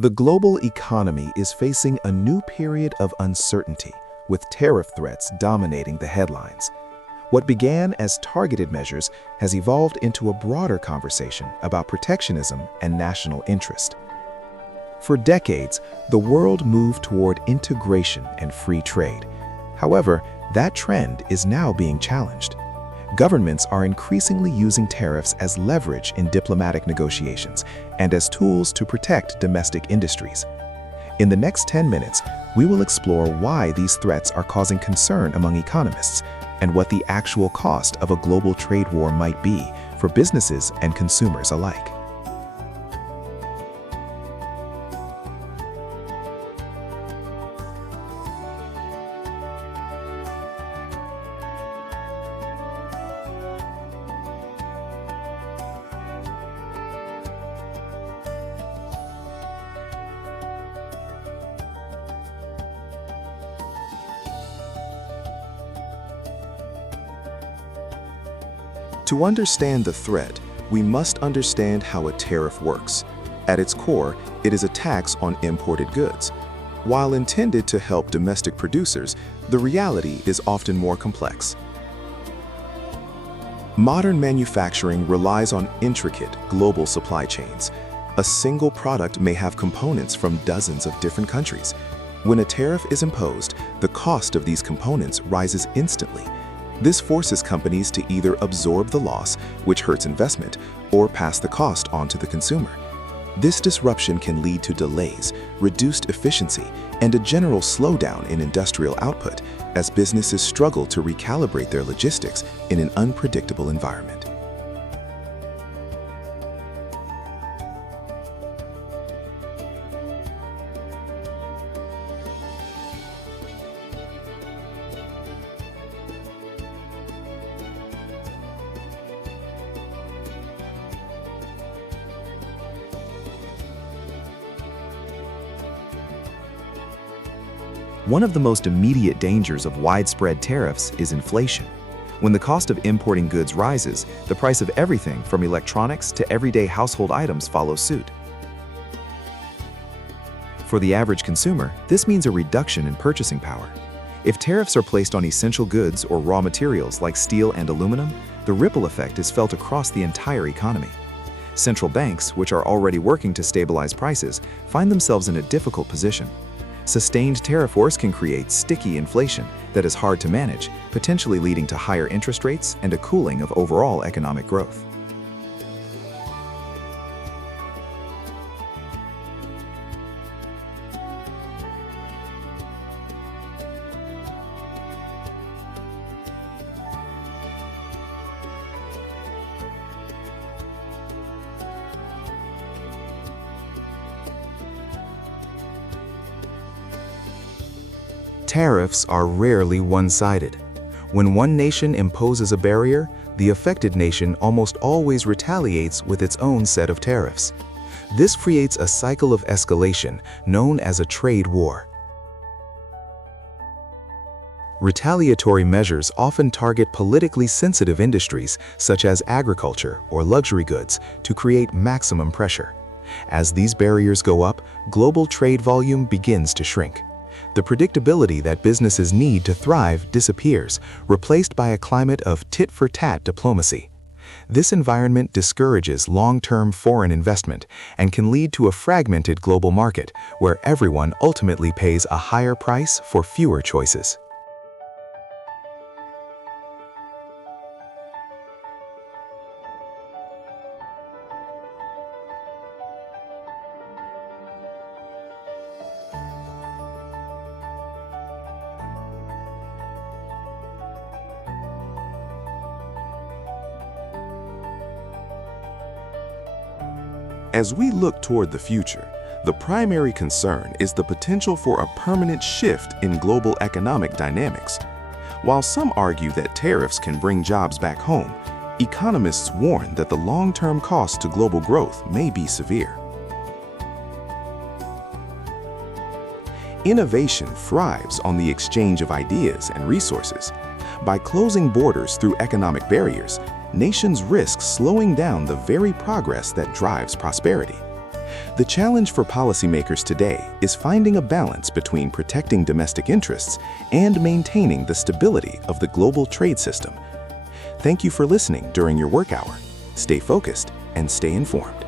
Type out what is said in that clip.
The global economy is facing a new period of uncertainty, with tariff threats dominating the headlines. What began as targeted measures has evolved into a broader conversation about protectionism and national interest. For decades, the world moved toward integration and free trade. However, that trend is now being challenged. Governments are increasingly using tariffs as leverage in diplomatic negotiations and as tools to protect domestic industries. In the next 10 minutes, we will explore why these threats are causing concern among economists and what the actual cost of a global trade war might be for businesses and consumers alike. To understand the threat, we must understand how a tariff works. At its core, it is a tax on imported goods. While intended to help domestic producers, the reality is often more complex. Modern manufacturing relies on intricate global supply chains. A single product may have components from dozens of different countries. When a tariff is imposed, the cost of these components rises instantly. This forces companies to either absorb the loss, which hurts investment, or pass the cost on to the consumer. This disruption can lead to delays, reduced efficiency, and a general slowdown in industrial output as businesses struggle to recalibrate their logistics in an unpredictable environment. One of the most immediate dangers of widespread tariffs is inflation. When the cost of importing goods rises, the price of everything from electronics to everyday household items follows suit. For the average consumer, this means a reduction in purchasing power. If tariffs are placed on essential goods or raw materials like steel and aluminum, the ripple effect is felt across the entire economy. Central banks, which are already working to stabilize prices, find themselves in a difficult position. Sustained tariff wars can create sticky inflation that is hard to manage, potentially leading to higher interest rates and a cooling of overall economic growth. Tariffs are rarely one-sided. When one nation imposes a barrier, the affected nation almost always retaliates with its own set of tariffs. This creates a cycle of escalation known as a trade war. Retaliatory measures often target politically sensitive industries such as agriculture or luxury goods to create maximum pressure. As these barriers go up, global trade volume begins to shrink. The predictability that businesses need to thrive disappears, replaced by a climate of tit-for-tat diplomacy. This environment discourages long-term foreign investment and can lead to a fragmented global market where everyone ultimately pays a higher price for fewer choices. As we look toward the future, the primary concern is the potential for a permanent shift in global economic dynamics. While some argue that tariffs can bring jobs back home, economists warn that the long-term cost to global growth may be severe. Innovation thrives on the exchange of ideas and resources. By closing borders through economic barriers, nations risk slowing down the very progress that drives prosperity. The challenge for policymakers today is finding a balance between protecting domestic interests and maintaining the stability of the global trade system. Thank you for listening during your work hour. Stay focused and stay informed.